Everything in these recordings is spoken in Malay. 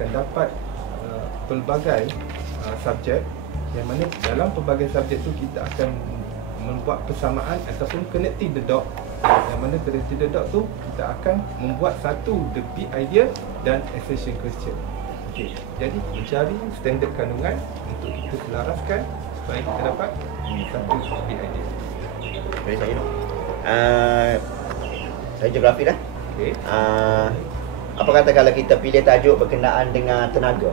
akan dapat pelbagai subjek, yang mana dalam pelbagai subjek tu kita akan membuat persamaan ataupun connecting the dot. Yang mana connecting the dot tu kita akan membuat satu the big idea dan assertion question. Okey, jadi mencari standard kandungan untuk kita selaraskan supaya kita dapat satu big idea. Dari saya dong. Saya geografi dah. Okey. Apa kata kalau kita pilih tajuk berkenaan dengan tenaga?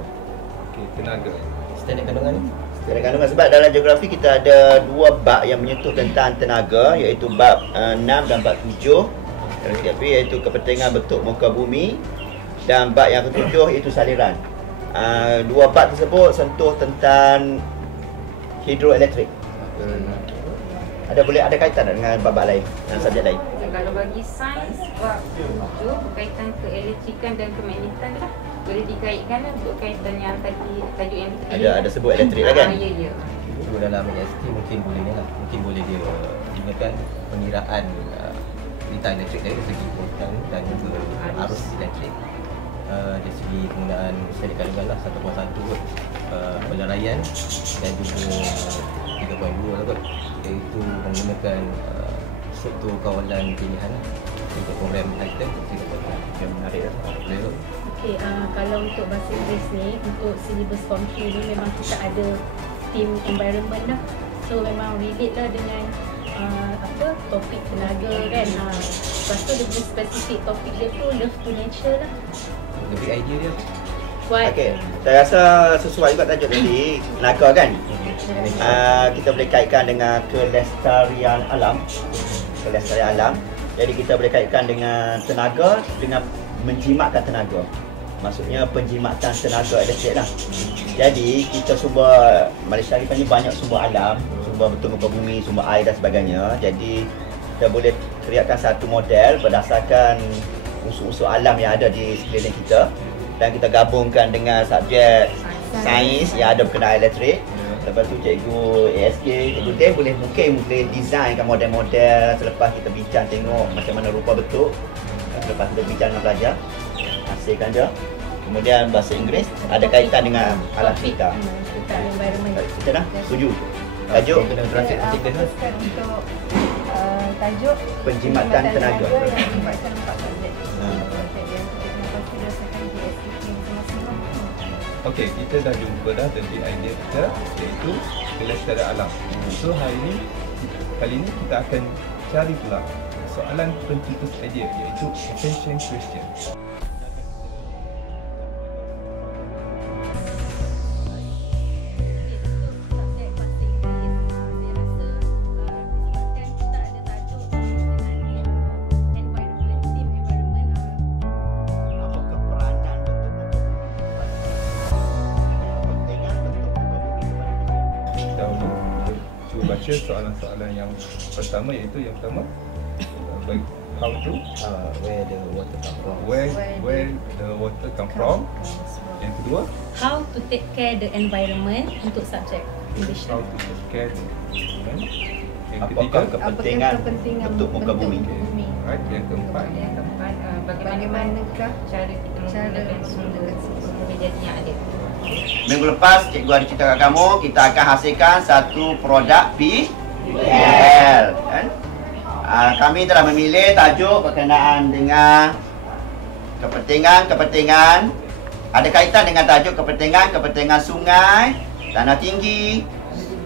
Okey, tenaga. Standard kandungan ni? Standard kandungan, sebab dalam geografi kita ada dua bab yang menyentuh tentang tenaga, iaitu bab 6 dan bab 7 dalam geografi, iaitu kepentingan bentuk muka bumi, dan bab yang ketujuh iaitu saliran. Dua bab tersebut sentuh tentang hidroelektrik. Ada kaitan dengan bab-bab lain, dengan subjek lain? Kalau bagi sains, bab tu berkaitan ke elektrikan dan kemagnetan lah. Boleh dikaitkan lah untuk kaitan yang tadi, tajuk yang kita pilih. Ada sebut elektrik lah kan? Ya. Itu dalam ST mungkin boleh ni lah. Mungkin boleh dia gunakan pengiraan berita elektrik dari segi voltan dan juga arus elektrik. Dari segi penggunaan standard kandungan lah 1.1 pelaraian dan juga 3.2 lah kot, iaitu menggunakan struktur kawalan pilihan lah untuk program item. Yang menarik lah. Boleh kot. Okey, kalau untuk bahasa Inggeris ni, untuk syllabus form 3 ni memang kita ada theme environment lah. So memang relate lah dengan topik tenaga kan. Lepas tu lebih spesifik topik dia tu love to nature lah. Lebih idea dia. Okey, saya rasa sesuai juga tajuk tadi, tenaga kan? Kita boleh kaitkan dengan kelestarian alam. Kelestarian alam. Jadi kita boleh kaitkan dengan tenaga, dengan menjimatkan tenaga. Maksudnya penjimatan tenaga elektrik lah. Jadi kita sumber Malaysia kita ni banyak sumber alam, sumber betul muka bumi, sumber air dan sebagainya. Jadi kita boleh createkan satu model berdasarkan unsur-unsur alam yang ada di sekeliling kita, dan kita gabungkan dengan subjek sains yang ada berkenaan elektrik. Lepas tu cikgu ASK, cikgu Dave mungkin designkan model-model selepas kita bincang tengok macam mana rupa bentuk. Selepas kita bincang dengan pelajar, hasilkan dia. Kemudian bahasa Inggeris ada kaitan dengan alam kita. Kita dah setuju. Tajuk Fokuskan untuk tajuk penjimatan tenaga. Yang melibatkan 4 subjek. Lepas tu berdasarkan GSTP masing-masing. Okey, kita dah jumpa dah tentang idea kita, iaitu kelestarian alam. So kali ini kita akan cari pula soalan pencetus idea, iaitu attention question. Baca soalan-soalan yang pertama, iaitu yang pertama, how to Where the water come from. where the water come from. Yang kedua, How to take care the environment untuk subjek English. how to take care the environment. Yang apakah ketiga, kepentingan bentuk muka bumi. right. Yang keempat, Bagaimanakah cara kita menggunakan sumber jadi yang ada. Minggu lepas cikgu ada cerita kat kamu, kita akan hasilkan satu produk PL kan? Kami telah memilih tajuk berkenaan dengan kepentingan ada kaitan dengan tajuk kepentingan sungai, tanah tinggi,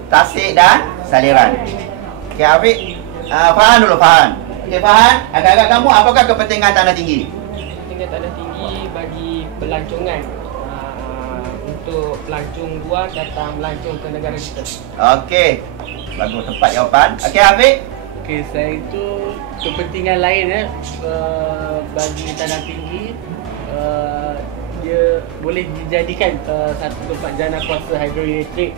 tasik dan saliran. Okey Afiq, Fahan dulu, Fahan. Okey Fahan, agak-agak kamu apakah kepentingan tanah tinggi? Kepentingan tanah tinggi bagi pelancongan, untuk pelancong luar datang melancong ke negara kita. Okey, bagus, tepat jawapan. Okey Afiq. Okey, saya itu kepentingan lain bagi tanah tinggi, dia boleh dijadikan satu tempat jana kuasa hidroelektrik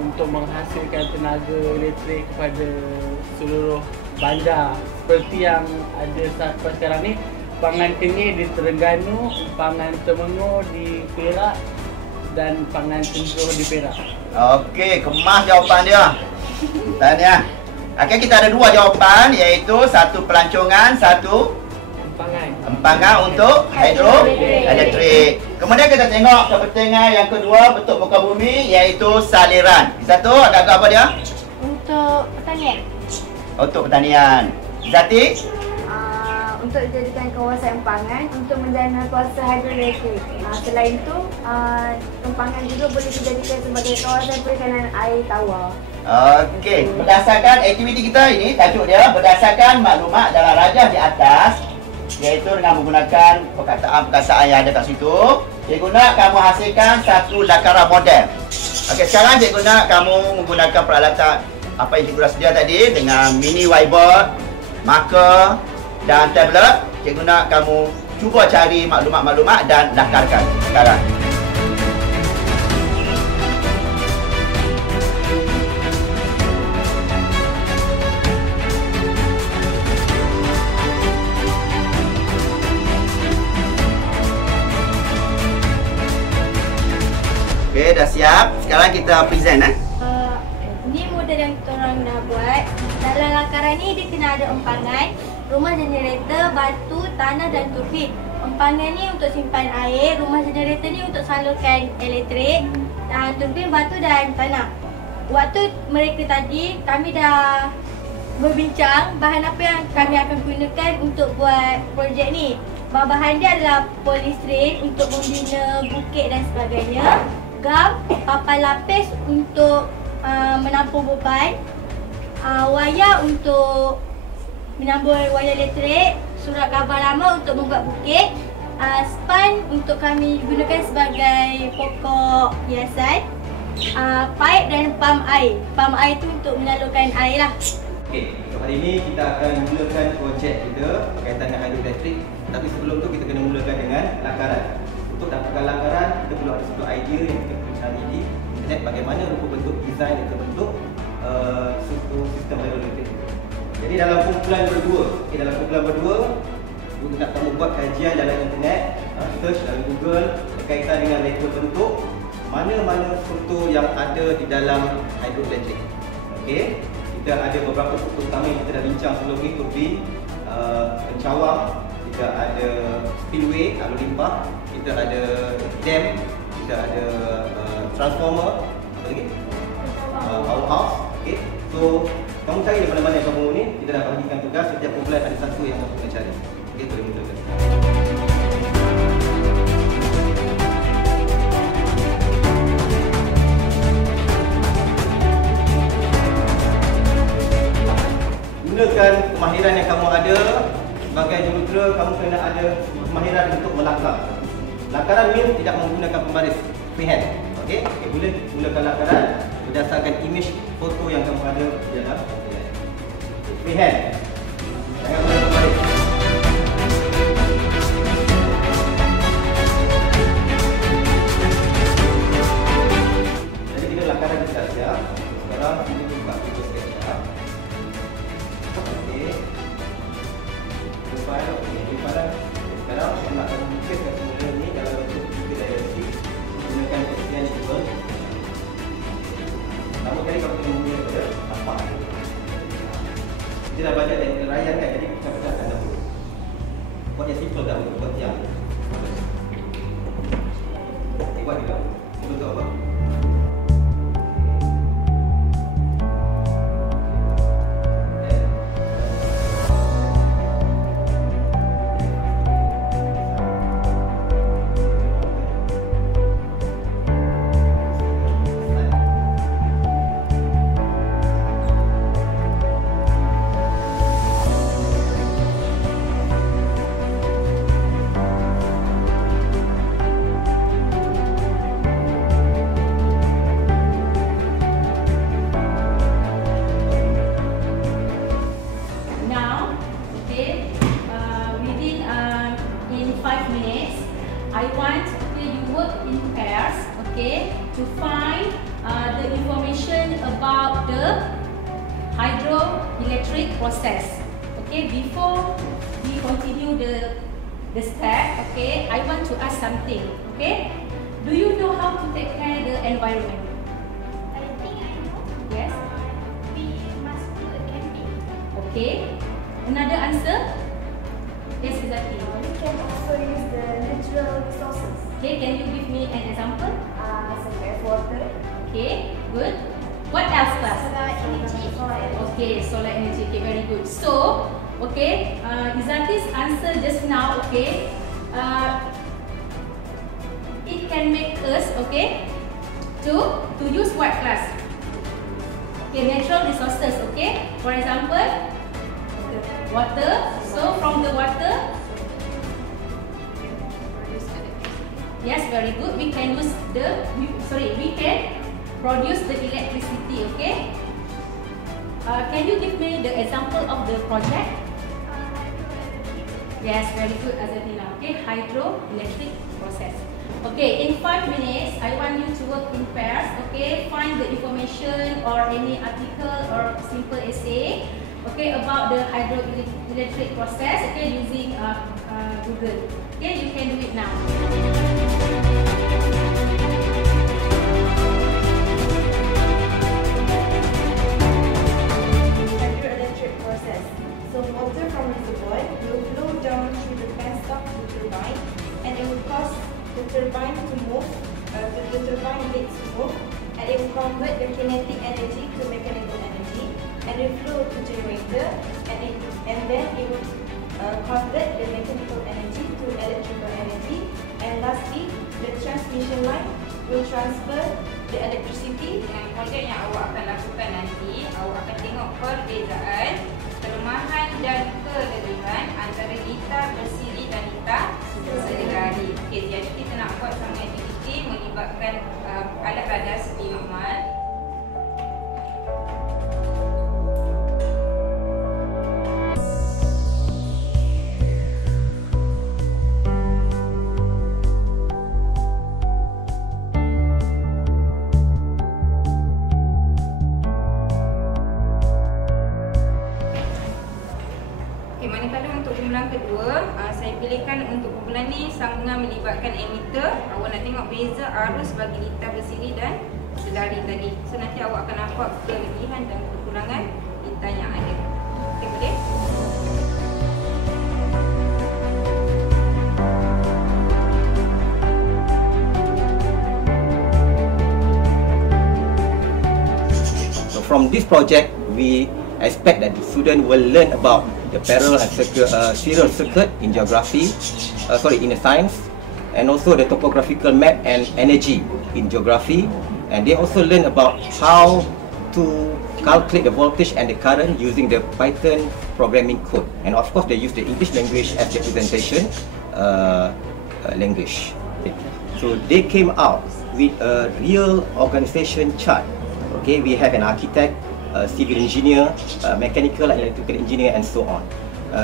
untuk menghasilkan tenaga elektrik kepada seluruh bandar seperti yang ada sampai sekarang ni. Pangan Kenyir di Terengganu, Pangan Temenggor di Perak dan Pangan Tenggoh di Perak. Okey, kemas jawapan dia. Tahniah. Okey, kita ada dua jawapan, iaitu satu pelancongan, satu Empangan empangan untuk hidroelektrik. Kemudian kita tengok kepentingan yang kedua bentuk muka bumi, iaitu saliran. Satu, agak-agak apa dia? Untuk pertanian. Untuk pertanian. Zati? Untuk dijadikan kawasan empangan untuk menjana kuasa hidroelektrik. Selain itu, empangan juga boleh dijadikan sebagai kawasan perikanan air tawar. Okey, berdasarkan aktiviti kita ini, tajuk dia berdasarkan maklumat dalam rajah di atas, iaitu dengan menggunakan perkataan-perkataan yang ada kat situ, cikgu nak kamu hasilkan satu lakaran model. Okey, sekarang cikgu nak kamu menggunakan peralatan apa yang cikgu dah sedia tadi dengan mini whiteboard, marker dan tablet. Cikgu nak kamu cuba cari maklumat-maklumat dan lakarkan sekarang. Okey, dah siap. Sekarang kita present Ini model yang kita orang nak buat. Dalam lakaran ni dia kena ada empangan, rumah generator, batu, tanah dan turbin. Empangan ni untuk simpan air, rumah generator ni untuk salurkan elektrik, turbin, batu dan tanah. Waktu mereka tadi, kami dah berbincang bahan apa yang kami akan gunakan untuk buat projek ni. Bahan dia adalah polistirene untuk membina bukit dan sebagainya, gam, papan lapis untuk menampung beban, wayar untuk menyambung wayar elektrik, surat khabar lama untuk membuat bukit, span untuk kami gunakan sebagai pokok hiasan, pipe dan pam air. Pam air tu untuk menyalurkan air lah. Okey, untuk hari ini kita akan mulakan projek kita berkaitan dengan hidroelektrik. Tapi sebelum tu kita kena mulakan dengan lakaran. Untuk dapatkan lakaran, kita perlu ada satu idea yang kita perlu cari di internet bagaimana rupa bentuk desain dan bentuk sistem hidroelektrik. Jadi dalam kumpulan berdua, kita nak kamu buat kajian dalam internet, search dalam Google berkaitan dengan reka bentuk mana-mana struktur yang ada di dalam hidroelektrik. Okey, kita ada beberapa struktur utama yang kita dah bincang sebelum ni, turbin, pencawang, kita ada spillway, alur limpah, kita ada dam, kita ada transformer, apa lagi? Powerhouse. Okey, so kamu cari di mana-mana yang kamu ni, kita dah bagikan tugas, setiap kumpulan ada satu yang kamu kena cari. Okey, boleh mulakan. Gunakan kemahiran yang kamu ada. Sebagai jurutera, kamu kena ada kemahiran untuk melakar. Lakaran ni tidak menggunakan pembaris freehand. Okey, boleh gunakan lakaran berdasarkan image foto yang kamu ada di dalam freehand. Jangan guna pembaris. Jadi kita lakaran kita siap. Sekarang kita buka video sketch. Okey. Sekarang saya nak mengukirkan formula ni dalam bentuk tiga diagram menggunakan koefisien equal. Namun kali kalau kita menggunakan pada apa? Dia dah banyak dan rayakan, jadi kita pecahkan dahulu. Buat yang simple dah untuk buat yang. Buat dia dahulu. Untuk apa? I want you work in pairs, okay, to find the information about the hydroelectric process. Okay, before we continue the step, okay, I want to ask something. Okay, do you know how to take care of the environment? I think I know. Yes. We must do a camping. Okay. Another answer? Yes, exactly. We can also use the natural resources. Okay, can you give me an example? Such as water, Okay, good. What else, class? solar energy, Okay, solar energy. Okay, very good. So, okay, Izati's answer just now, okay, it can make us, okay, to use what, class? Okay, natural resources, okay. For example, water. So from the water, yes, very good. We can use we can produce the electricity, okay. Can you give me the example of the project? Yes, very good, Azatina. Okay, hydroelectric process. Okay, in 5 minutes, I want you to work in pairs. Okay, find the information or any article or simple essay. Okay, about the hydroelectric process. Okay, using Google. Okay, you can do it now. Hydroelectric process. So water from reservoir will flow down through the penstock to turbine, and it will cause the turbine to move, the turbine blades to move, and it will convert the kinetic energy to mechanical energy, and it will flow to generator, and then it will convert the mechanical energy to electrical energy, and lastly, the transmission line will transfer the electricity. Dengan projek yang awak akan lakukan nanti, awak akan tengok perbezaan, kelemahan dan kelebihan antara litar bersiri dan litar sedari. Okey, jadi kita nak buat sama aktiviti melibatkan alat radar segi makmal. Kumpulan kedua, saya pilihkan untuk kumpulan ni sambungan melibatkan emitter. Awak nak tengok beza arus bagi litar bersiri dan sedari tadi. So nanti awak akan nampak kelebihan dan kekurangan litar yang ada. Okey, boleh? So from this project, we expect that the student will learn about the parallel and serial circuit in geography, in science, and also the topographical map and energy in geography. And they also learn about how to calculate the voltage and the current using the Python programming code. And of course, they use the English language as the presentation language. Okay. So they came out with a real organization chart. Okay, we have an architect, civil engineer, mechanical and electrical engineer, and so on.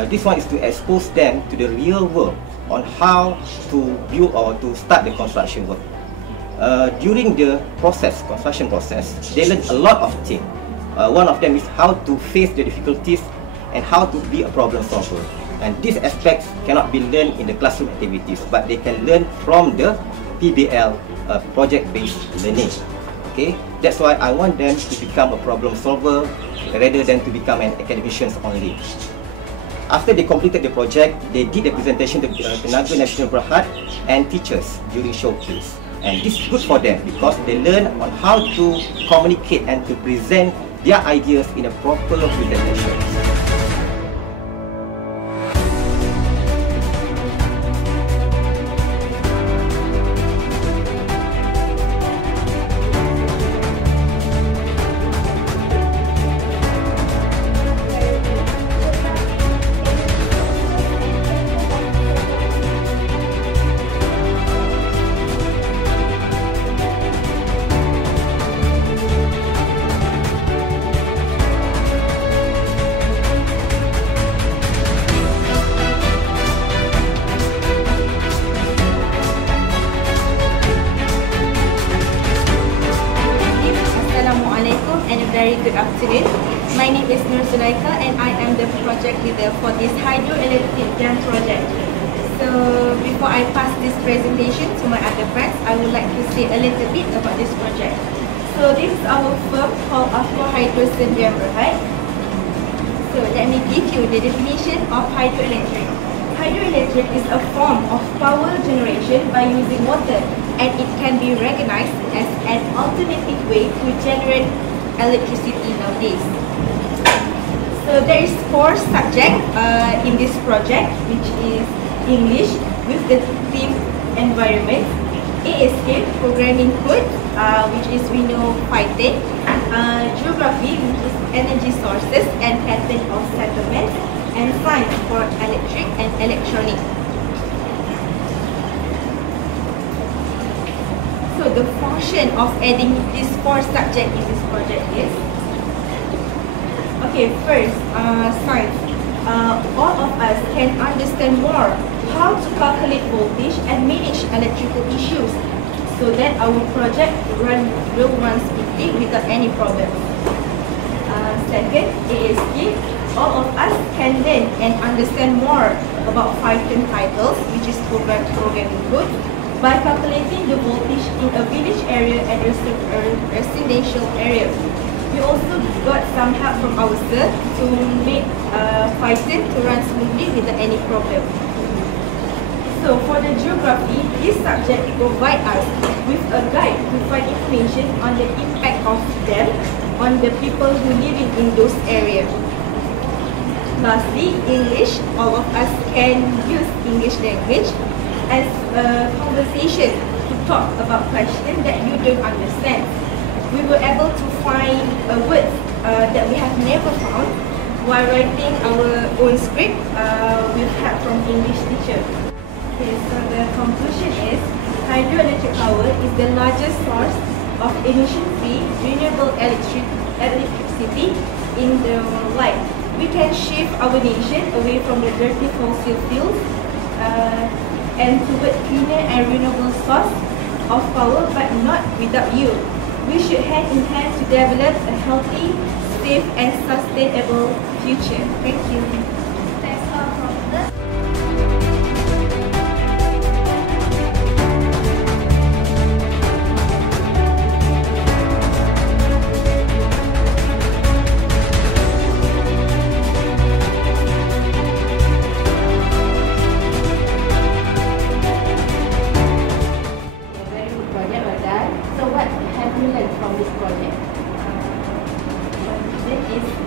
This one is to expose them to the real world on how to build or to start the construction work. During the construction process, they learn a lot of things. One of them is how to face the difficulties and how to be a problem solver. And these aspects cannot be learned in the classroom activities, but they can learn from the PBL project-based learning. Okay, that's why I want them to become a problem solver rather than to become an academician only. After they completed the project, they did the presentation to Tenaga Nasional Berhad and teachers during showcase. And this is good for them because they learn on how to communicate and to present their ideas in a proper presentation. Very good afternoon. My name is Nur Zulaika and I am the project leader for this hydroelectric dam project. So before I pass this presentation to my other friends, I would like to say a little bit about this project. So this is our firm called Afro Hydro Sdn Bhd. So let me give you the definition of hydroelectric. hydroelectric is a form of power generation by using water, and it can be recognized as an alternative way to generate electricity nowadays. So there is 4 subjects in this project, which is English with the theme environment, ASK programming code, which is we know Python, geography, which is energy sources and pattern of settlement, and science for electric and electronic. So the function of adding these 4 subjects in this project is, okay, first, science. All of us can understand more how to calculate voltage and manage electrical issues, so that our project will run smoothly without any problem. Second, ASK. All of us can learn and understand more about Python titles, which is programming code, by calculating the voltage in a village area and residential area. We also got some help from our sir to make Python to run smoothly without any problem. So for the geography, this subject provides us with a guide to find information on the impact of them on the people who living in those areas. Lastly, English. All of us can use English language as a conversation to talk about questions that you don't understand. We were able to find words that we have never found while writing our own script with help from English teacher. Okay, so the conclusion is hydroelectric power is the largest source of emission-free renewable electricity in the world. We can shift our nation away from the dirty fossil fuels and toward cleaner and renewable source of power, but not without you. We should hand in hand to develop a healthy, safe and sustainable future. Thank you. That's all from us.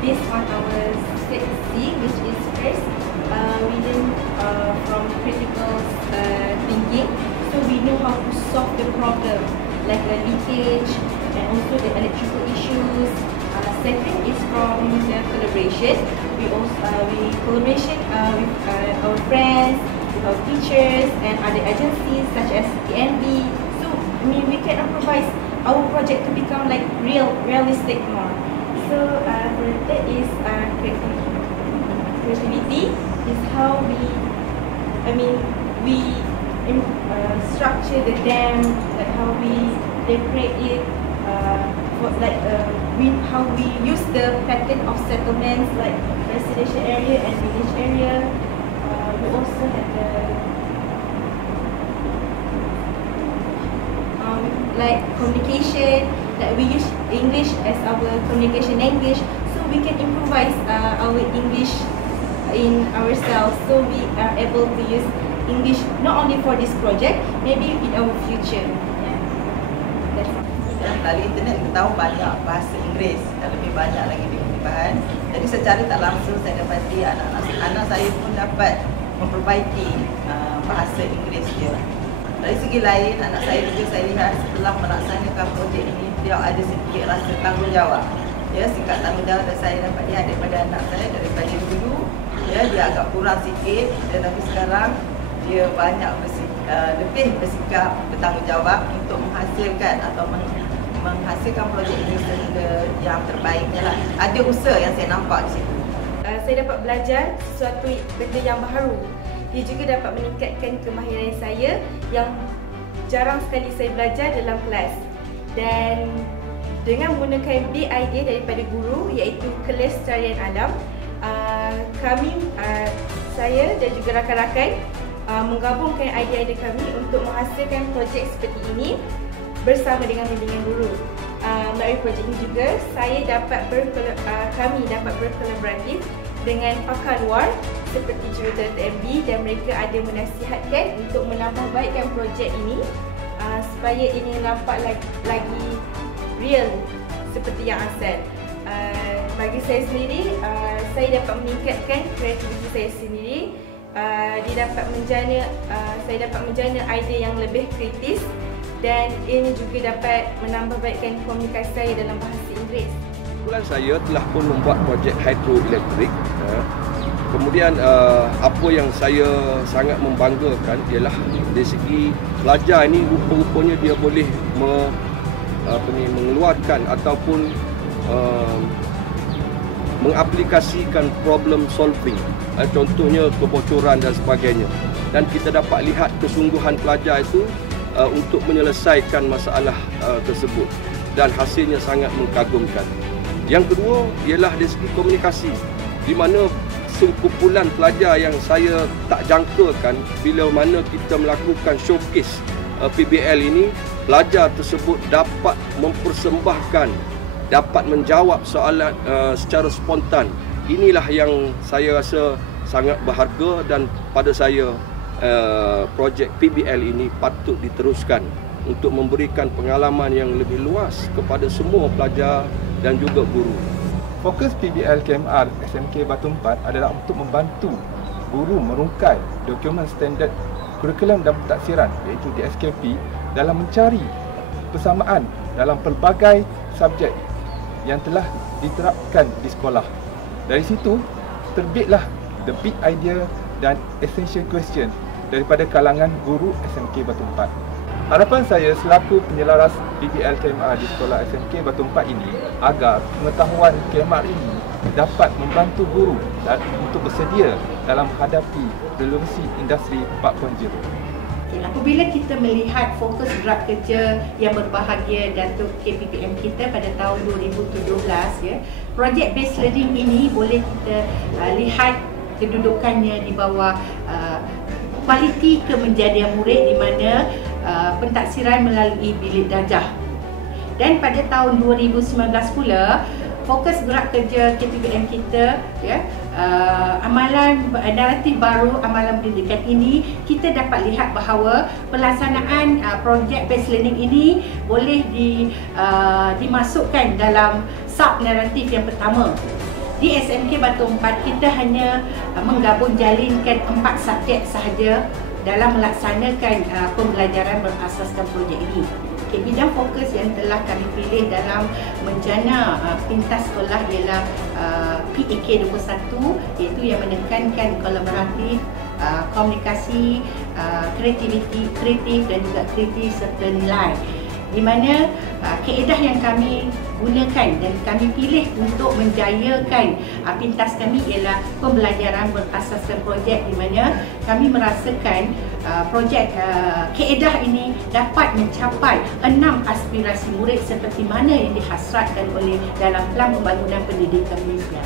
Based on our state C, which is first, we learn from critical thinking, so we know how to solve the problem, like the leakage and also the electrical issues. Second is from the collaboration. We collaboration with our friends, with our teachers and other agencies such as PNB. So we can improvise our project to become like realistic more. So for that is creativity is how we structure the dam, like how we decorate it, how we use the pattern of settlements like residential area and village area. We also have the like communication, that we use English as our communication language, so we can improvise our English in ourselves, so we are able to use English not only for this project, maybe in our future. Yeah. That's all. Melalui internet kita tahu banyak bahasa Inggeris dan lebih banyak lagi diperlukan. Jadi secara tak langsung saya dapati anak saya pun dapat memperbaiki bahasa Inggeris dia. Dari segi lain, anak saya juga saya lihat setelah melaksanakan projek ini, dia ada sedikit rasa tanggungjawab. Ya, sikap tanggungjawab yang saya dapat lihat daripada anak saya daripada dulu, ya, dia agak kurang sikit, tetapi sekarang dia banyak lebih bersikap bertanggungjawab untuk menghasilkan atau menghasilkan projek ini sehingga yang terbaiknya lah. Ada usaha yang saya nampak di situ. Saya dapat belajar sesuatu benda yang baru. Dia juga dapat meningkatkan kemahiran saya yang jarang sekali saya belajar dalam kelas. Dan dengan menggunakan big idea daripada guru, iaitu kelestarian alam, saya dan juga rakan-rakan menggabungkan idea-idea kami untuk menghasilkan projek seperti ini bersama dengan bimbingan guru. Melalui projek ini juga kami dapat berkolaboratif dengan pakar luar seperti juruterata MB dan mereka ada menasihatkan untuk menambahbaikkan projek ini supaya ini nampak lagi real seperti yang asal. Bagi saya sendiri, saya dapat meningkatkan kreativiti saya sendiri. Saya dapat menjana idea yang lebih kritis dan ini juga dapat menambahbaikkan komunikasi saya dalam bahasa Inggeris. Kebetulan saya telah pun membuat projek hidroelektrik. Kemudian apa yang saya sangat membanggakan ialah dari segi pelajar ini rupa-rupanya dia boleh mengeluarkan ataupun mengaplikasikan problem solving, contohnya kebocoran dan sebagainya, dan kita dapat lihat kesungguhan pelajar itu untuk menyelesaikan masalah tersebut dan hasilnya sangat mengagumkan. Yang kedua ialah dari segi komunikasi, di mana sekumpulan pelajar yang saya tak jangkakan bila mana kita melakukan showcase PBL ini, pelajar tersebut dapat mempersembahkan, dapat menjawab soalan secara spontan. Inilah yang saya rasa sangat berharga dan pada saya projek PBL ini patut diteruskan untuk memberikan pengalaman yang lebih luas kepada semua pelajar dan juga guru. Fokus PBL KMR SMK Batu 4 adalah untuk membantu guru merungkai dokumen standard kurikulum dan pentaksiran iaitu DSKP dalam mencari persamaan dalam pelbagai subjek yang telah diterapkan di sekolah. Dari situ terbitlah the big idea dan essential question daripada kalangan guru SMK Batu 4. Harapan saya selaku penyelaras PBL KMR di sekolah SMK Batu 4 ini agar pengetahuan KMR ini dapat membantu guru dan untuk bersedia dalam menghadapi revolusi industri 4.0. Apabila kita melihat fokus gerak kerja yang berbahagia Datuk KPPM kita pada tahun 2017, ya, projek based learning ini boleh kita lihat kedudukannya di bawah kualiti kemenjadian murid di mana pentaksiran melalui bilik darjah. Dan pada tahun 2019 pula fokus gerak kerja KPPM kita, ya, amalan naratif baru amalan pendidikan ini, kita dapat lihat bahawa pelaksanaan projek based learning ini boleh dimasukkan dalam sub naratif yang pertama. Di SMK Batu 4 kita hanya menggabung jalinkan 4 subjek sahaja dalam melaksanakan pembelajaran berasaskan projek ini. Okay, bidang fokus yang telah kami pilih dalam menjana pintas sekolah ialah PAK 21, iaitu yang menekankan kolaboratif, komunikasi, kreatif dan juga kritis serta nilai. Di mana kaedah yang kami gunakan dan kami pilih untuk menjayakan pintas kami ialah pembelajaran berasaskan projek, di mana kami merasakan projek kaedah ini dapat mencapai 6 aspirasi murid seperti mana yang dihasratkan oleh dalam Pelan Pembangunan Pendidikan Malaysia.